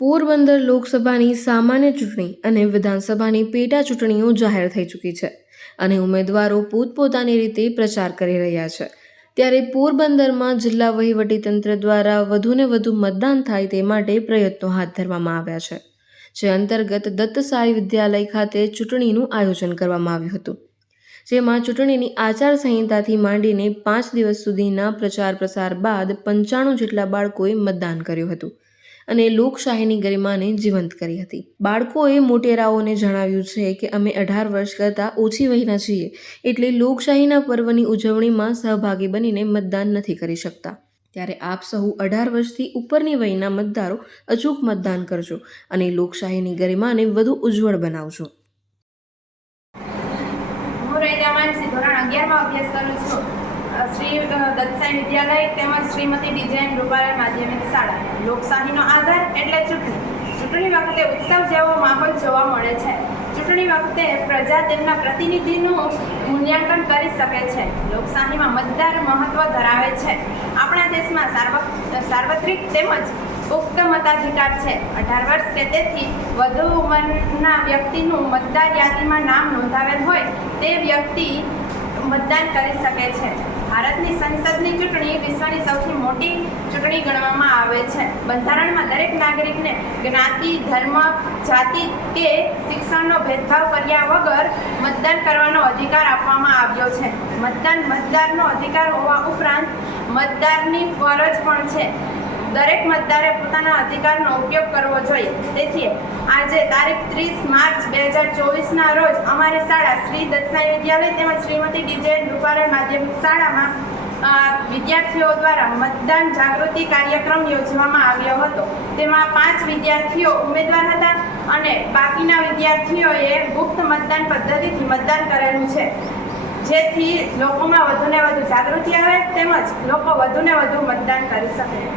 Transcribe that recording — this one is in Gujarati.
પોરબંદર લોકસભાની સામાન્ય ચૂંટણી અને વિધાનસભાની પેટા ચૂંટણીઓ જાહેર થઈ ચૂકી છે અને ઉમેદવારો પોતપોતાની રીતે પ્રચાર કરી રહ્યા છે. ત્યારે પોરબંદરમાં જિલ્લા વહીવટીતંત્ર દ્વારા વધુને વધુ મતદાન થાય તે માટે પ્રયત્નો હાથ ધરવામાં આવ્યા છે, જે અંતર્ગત દત્તસાઈ વિદ્યાલય ખાતે ચૂંટણીનું આયોજન કરવામાં આવ્યું હતું, જેમાં ચૂંટણીની આચારસંહિતાથી માંડીને પાંચ દિવસ સુધીના પ્રચાર પ્રસાર બાદ પંચાણું જેટલા બાળકોએ મતદાન કર્યું હતું. અને લોકશાહીની ગરિમાને જીવંત કરી હતી. બાળકોએ મોટેરાઓને જણાવ્યું છે કે અમે અઢાર વર્ષ કરતાં ઓછી વયના છીએ એટલે લોકશાહીના પર્વની ઉજવણીમાં સહભાગી બનીને મતદાન નથી કરી શકતા. ત્યારે આપ સહુ અઢાર વર્ષથી ઉપરની વયના મતદારો અચૂક મતદાન કરજો અને લોકશાહીની ગરિમાને વધુ ઉજ્જવળ બનાવજો. હું રૈજા માનસી, ધોરણ અગિયારમાં અભ્યાસ કરું છું. શ્રી વિદ્યાલય તેમજ શ્રીમતી ડિઝાઇન રૂપાલય માધ્યમિક શાળા. લોકશાહીનો આધાર એટલે ચૂંટણી. ચૂંટણી વખતે ઉત્સવ જેવો માહોલ જોવા મળે છે. ચૂંટણી વખતે પ્રજા તેમના પ્રતિનિધિનું મૂલ્યાંકન કરી શકે છે. લોકશાહીમાં મતદાર મહત્વ ધરાવે છે. આપણા દેશમાં સાર્વત્રિક તેમજ પુખ્ત મતાધિકાર છે. અઢાર વર્ષ કે તેથી વધુ ઉંમરના વ્યક્તિનું મતદાર યાદીમાં નામ નોંધાવેલ હોય તે વ્યક્તિ મતદાન કરી શકે છે. ભારતની સંસદની ચૂંટણી વિશ્વની સૌથી મોટી ચૂંટણી ગણવામાં આવે છે. બંધારણમાં દરેક નાગરિકને જ્ઞાતિ, ધર્મ, જાતિ કે શિક્ષણનો ભેદભાવ કર્યા વગર મતદાન કરવાનો અધિકાર આપવામાં આવ્યો છે. મતદાન મતદારનો અધિકાર હોવા ઉપરાંત મતદારની ફરજ પણ છે. દરેક મતદારે પોતાના અધિકારનો ઉપયોગ કરવો જોઈએ. તેથી આજે તારીખ ત્રીસ માર્ચ બે હજાર ચોવીસના રોજ અમારી શાળા શ્રી દત્સાઈ વિદ્યાલય તેમજ શ્રીમતી ડીજે રૂપારણ માધ્યમિક શાળામાં વિદ્યાર્થીઓ દ્વારા મતદાન જાગૃતિ કાર્યક્રમ યોજવામાં આવ્યો હતો. તેમાં પાંચ વિદ્યાર્થીઓ ઉમેદવાર હતા અને બાકીના વિદ્યાર્થીઓએ ગુપ્ત મતદાન પદ્ધતિથી મતદાન કરેલું છે. જેથી લોકોમાં વધુને વધુ જાગૃતિ આવે તેમજ લોકો વધુને વધુ મતદાન કરી શકે.